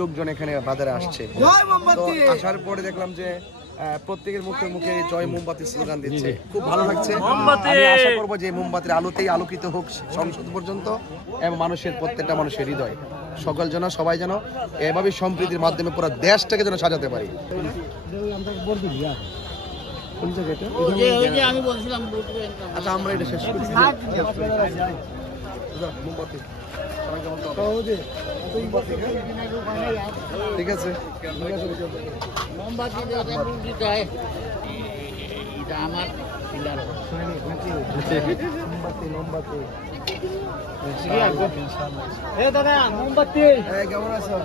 লোকজন এখানে বাজারে আসছে। তো আসার পরে দেখলাম যে প্রত্যেকের মুখে মুখে জয় মোমবাতি স্লোগান দিচ্ছে, খুব ভালো লাগছে। আমি আশা করবো যে মোমবাতির আলোতেই আলোকিত হোক সংসদ পর্যন্ত এবং মানুষের প্রত্যেকটা মানুষের হৃদয়, সকল যেন সবাই যেন এভাবে সম্প্রীতির মাধ্যমে পুরো দেশটাকে যেন সাজাতে পারি। কোন জায়গাটা? আচ্ছা, আমরা এটা শেষ করছি। ঠিক আছে, দাদা মোমবাতি কেমন আছো?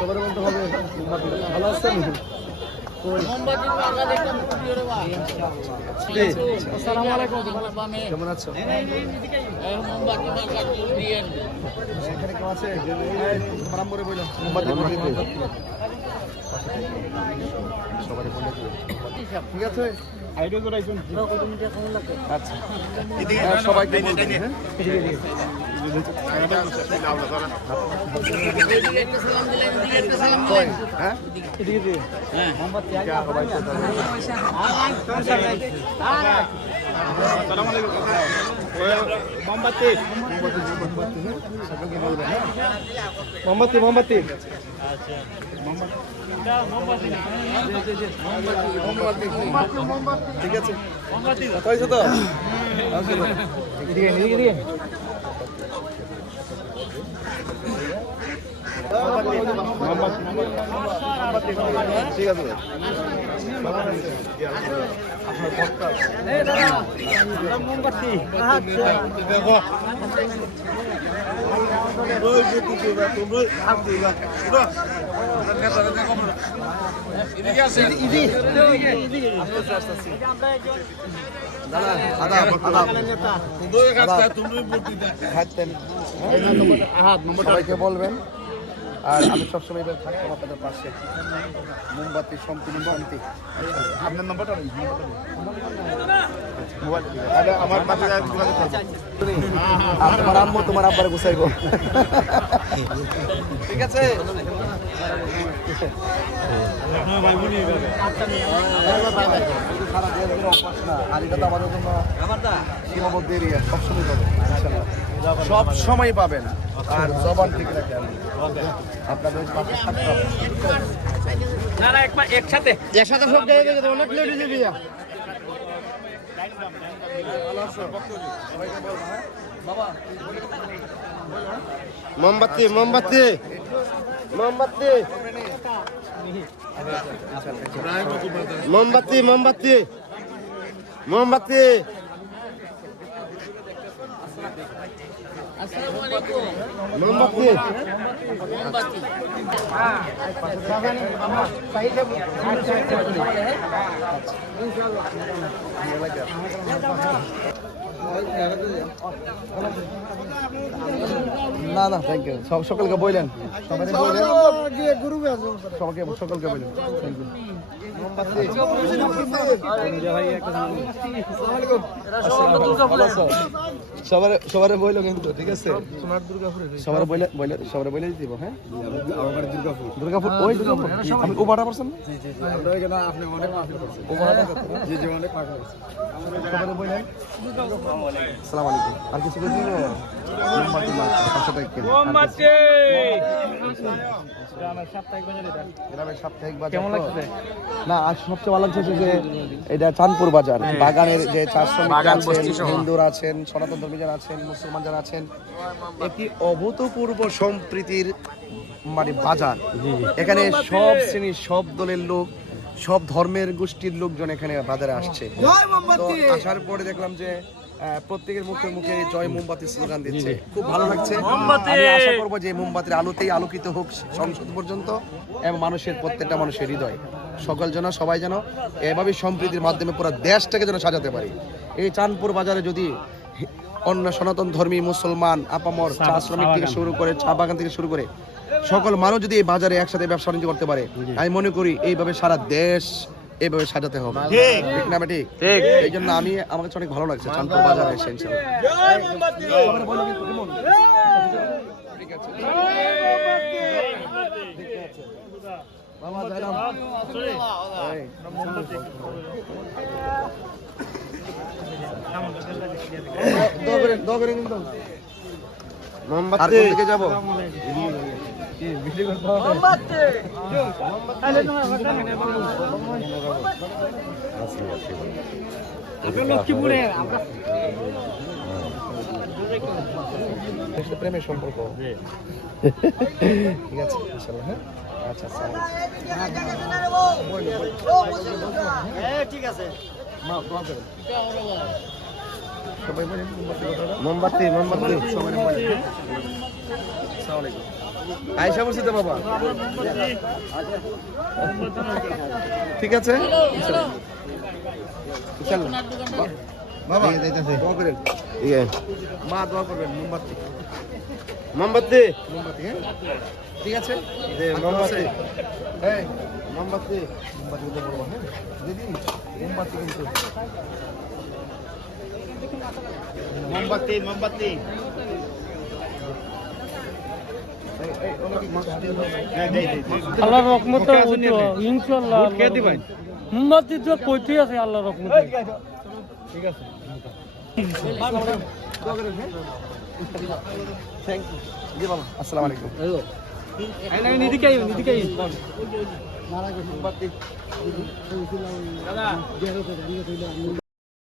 সবার বলতে হবে ভালো আছেন? কেমন আছো? এখানে কেউ আছে? নম্বরে বললো সবাই বলে ঠিক আছে। আচ্ছা, সবাইকে মোমবাতি মোমবাতি মোমবাতি ঠিক আছে, হয়েছে তো? ঠিক আছে, মোমবাতি সবাইকে বলবেন। আর আমি সবসময় থাকতাম আপনাদের পাশে। মোমবাতি সম্পূর্ণ শান্তি। আপনার নম্বরটা তোমার আম্মু তোমার আব্বারে গুছাইব। ঠিক আছে, আর এটা তো আমাদের জন্য সীমাবদ্ধ এরিয়া, সবসময় পাবেন, সব সময় পাবেন। আর জবান ঠিক রাখেন আপনাদের একসাথে সব জায়গায় অনেক লেডি দিবি। মোমবাতি মোমবাতি মোমবাতি মোমবাতি মোমবাতি মোমবাতি মোমবাতি না না, থ্যাংক ইউ। সকলকে বললেন, সবাই বললেন, সকলকে বললেন থ্যাংক ইউ। সবার বইলো কিন্তু, ঠিক আছে? সবার বইলে দিব। হ্যাঁ, দুর্গাপুর ওই দুর্গাপুর আমি ওভারটা পারছেন না? সবাই বললেন আসসালামু আলাইকুম। আর কিছু বলছি গ্রামের সাপ্তাহিক বাজার। না, আজ সবচেয়ে ভালো লাগছে যে এটা চাঁদপুর বাজার বাগানের যে চার শ্রমিক আছেন, হিন্দুরা আছেন, সনাতন ধর্মী যারা আছেন, মুসলমান যারা আছেন, একটি অভূতপূর্ব সম্প্রীতির মানে বাজার। এখানে সব শ্রেণীর, সব দলের লোক, সব ধর্মের গোষ্ঠীর লোকজন এখানে বাজারে আসছে। তো আসার পরে দেখলাম যে প্রত্যেকের মুখে মুখে জয় মোমবাতি স্লোগান দিচ্ছে, খুব ভালো লাগছে। আমি আশা করবো যে মোমবাতির আলোতেই আলোকিত হোক সংসদ পর্যন্ত এবং মানুষের প্রত্যেকটা মানুষের হৃদয়, সকল যেন সবাই যেন এভাবে সম্প্রীতির মাধ্যমে পুরো দেশটাকে যেন সাজাতে পারি। এই চাঁদপুর বাজারে যদি অন্য সনাতন ধর্মী, মুসলমান, আপামর, চা শ্রমিক থেকে শুরু করে, চা বাগান থেকে শুরু করে সকল মানুষ যদি এই বাজারে একসাথে ব্যবসা বাণিজ্য করতে পারে, আমি মনে করি এইভাবে সারা দেশ এইভাবে সাজাতে হবে, ঠিক। ঠিক না বেটি? ঠিক। এই জন্য আমার কাছে অনেক ভালো লাগছে চাঁদপুর বাজারে এসে ইনশাআল্লাহ। ঠিক আছে। বাবা জয়রাম। এই, দোয়া করেন কিন্তু। আর কোন দিকে যাবো? প্রেমের সম্পর্ক। ঠিক আছে ইনশাআল্লাহ। হ্যাঁ আচ্ছা ঠিক আছে। মা দোয়া করেন। সবাই বলেন মোমবাতি মোমবাতি সবাই বলেন। আসসালামু আলাইকুম। আয়েশা বলছি তো বাবা। ঠিক আছে ইনশাআল্লাহ। ইনশাআল্লাহ। বাবা দোয়া করেন। ঠিক আছে মা দোয়া করবেন। মোমবাতি মোমবাতি মোমবাতি। হ্যাঁ ঠিক আছে। মোমবাতি এই মোমবাতি মোমবাতি দিতে বলবো। হ্যাঁ দিদি মোমবাতি কিন্তু মোমবাতি মোমবাতি আল্লাহর রহমতে ইনশাআল্লাহ কে দিবেন মোমবাতি তো কইতে আছে আল্লাহর রহমতে ঠিক আছে। থ্যাংক ইউ জি বাবা। আসসালামু আলাইকুম। নিদিকে মোমবাতি